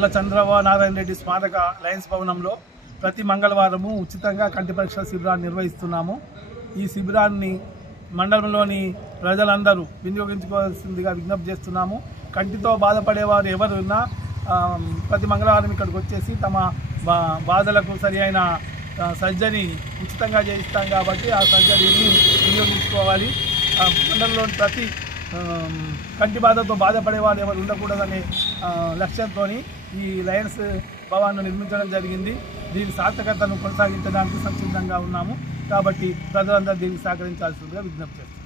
నల్ల చంద్రబాబు నారాయణ రెడ్డి స్మారక లయన్స్ భవనంలో ప్రతి మంగళవారము ఉచితంగా కంటి పరీక్ష శిబిరాన్ని నిర్వహిస్తున్నాము. ఈ శిబిరాన్ని మండలంలోని ప్రజలందరూ వినియోగించుకోవాల్సిందిగా విజ్ఞప్తి చేస్తున్నాము. కంటితో బాధపడేవారు ఎవరు ఉన్నా ప్రతి మంగళవారం ఇక్కడికి వచ్చేసి తమ బాధలకు సరి అయిన సర్జరీ ఉచితంగా చేయిస్తాం కాబట్టి ఆ సర్జరీని వినియోగించుకోవాలి. మండలంలోని ప్రతి కంటి బాధతో బాధపడేవారు ఎవరు ఉండకూడదనే లక్ష్యంతో ఈ లయన్స్ భవన్ను నిర్మించడం జరిగింది. దీని సార్థకతను కొనసాగించడానికి సంసిద్ధంగా ఉన్నాము. కాబట్టి ప్రజలందరూ దీనికి సహకరించాల్సిందిగా విజ్ఞప్తి చేస్తున్నాం.